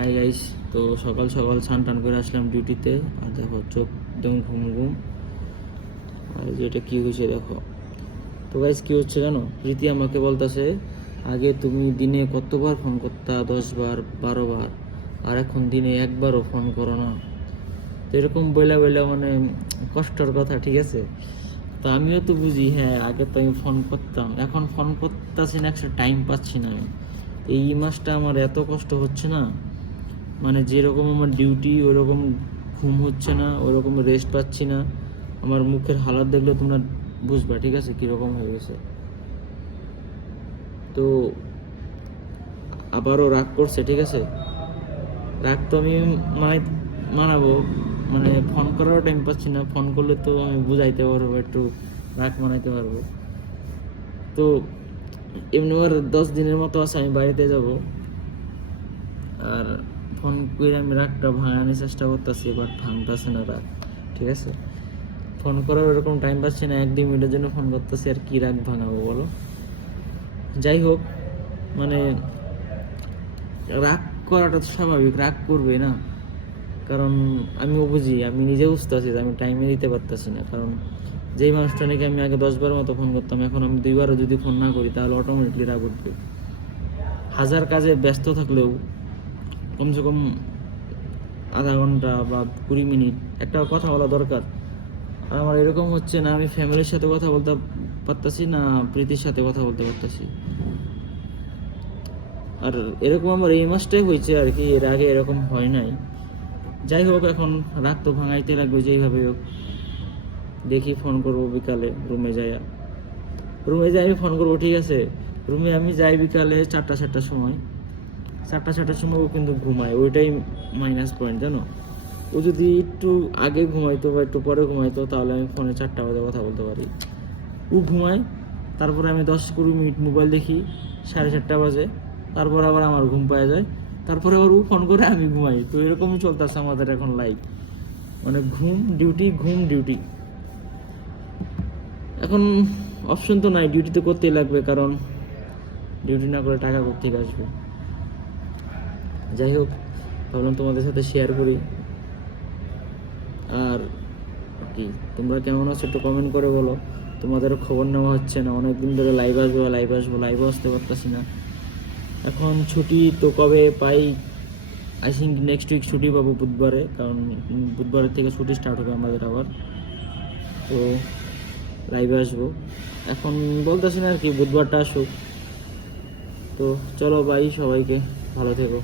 Hi guys, তো সকাল সকাল স্নান টান করে আসলাম ডিউটিতে। আর দেখো চোখ একদম ঘুম ঘুম। আর যেটা কি হয়েছে দেখো। তো গাইস কি হচ্ছে জানো, প্রীতি আমাকে বলতেছে আগে তুমি দিনে কতবার ফোন করতা, 10 বার 12 বার, আর এখন দিনে একবারও ফোন করো না। তো এরকম বইলা বইলা মানে কষ্টর কথা, ঠিক আছে। তো আমিও তো বুঝি, হ্যাঁ আগে তো আমি ফোন করতাম, এখন ফোন করতেছি না, একটা টাইম পাচ্ছি না আমি। এই মাসটা আমার এত কষ্ট হচ্ছে না, মানে যেরকম আমার ডিউটি ওরকম ঘুম হচ্ছে না, ওরকম রেস্ট পাচ্ছি না। আমার মুখের হালাত দেখলে তোমরা বুঝবা, ঠিক আছে, কীরকম হয়ে গেছে। তো আবারও রাগ করছে, ঠিক আছে। রাগ তো আমি মানে মানাবো, মানে ফোন করারও টাইম পাচ্ছি না। ফোন করলে তো আমি বুঝাইতে পারবো, একটু রাগ মানাইতে পারবো। তো এমনি আর 10 দিনের মতো আছে, আমি বাড়িতে যাব। আর ফোন করে আমি রাগটা ভাঙানোর চেষ্টা করতেছি, বাট ভাঙতেছে না রাগ, ঠিক আছে। ফোন করার ওরকম টাইম পাচ্ছি না, 1-2 মিনিটের জন্য ফোন করতেছি, আর কি রাগ ভাঙাবো বলো। যাই হোক, মানে রাগ করাটা তো স্বাভাবিক, রাগ করবে না। কারণ আমিও বুঝি, আমি নিজে বুঝতে পারছি যে আমি টাইমে দিতে পারতেছি না। কারণ যেই মানুষটা নাকি আমি আগে 10 বার মতো ফোন করতাম, এখন আমি 2 বারও যদি ফোন না করি তাহলে অটোমেটিকলি রাগ উঠবে। হাজার কাজে ব্যস্ত থাকলেও কমসে কম আধা ঘন্টা বা 20 মিনিট একটা কথা বলা দরকার। আর আমার এরকম হচ্ছে না, আমি ফ্যামিলির সাথে কথা বলতে পারতাছি না, প্রীতির সাথে কথা বলতে পারতাছি। আর এরকম আমার এই মাসটাই হয়েছে আর কি, এর আগে এরকম হয় নাই। যাই হোক, এখন রাত তো ভাঙাইতে লাগবে যেইভাবে হোক। দেখি ফোন করবো বিকালে, রুমে যাই আমি ফোন করবো, ঠিক আছে। রুমে আমি যাই বিকালে 4টার সময়। 4টার সময় ও কিন্তু ঘুমায়, ওইটাই মাইনাস পয়েন্ট জানো। ও যদি একটু আগে ঘুমাইতো বা একটু পরে ঘুমাইতো তাহলে আমি ফোনে 4টা বাজে কথা বলতে পারি। ও ঘুমায়, তারপরে আমি 10-20 মিনিট মোবাইল দেখি, 4:30 বাজে, তারপর আবার আমার ঘুম পাওয়া যায়, তারপরে আবার ও ফোন করে আমি ঘুমাই। তো এরকমই চলতেছে আমাদের এখন লাইফ, মানে ঘুম ডিউটি, ঘুম ডিউটি। এখন অপশন তো নাই, ডিউটি তো করতেই লাগবে, কারণ ডিউটি না করে টাকা কোত্থেকে আসবে। যাই হোক, ভাবলাম তোমাদের সাথে শেয়ার করি। আর কি, তোমরা কেমন আছো একটু কমেন্ট করে বলো। তোমাদেরও খবর নেওয়া হচ্ছে না, অনেকদিন ধরে লাইভে আসতে পারতাছি না। এখন ছুটি তো কবে পাই, আই থিঙ্ক নেক্সট উইক ছুটি পাবো বুধবারে, কারণ বুধবারের থেকে ছুটি স্টার্ট হবে আমাদের আবার। তো লাইভে আসবো, এখন বলতেছি না আর কি, বুধবারটা আসুক। তো চলো বাই, সবাইকে ভালো থেকো।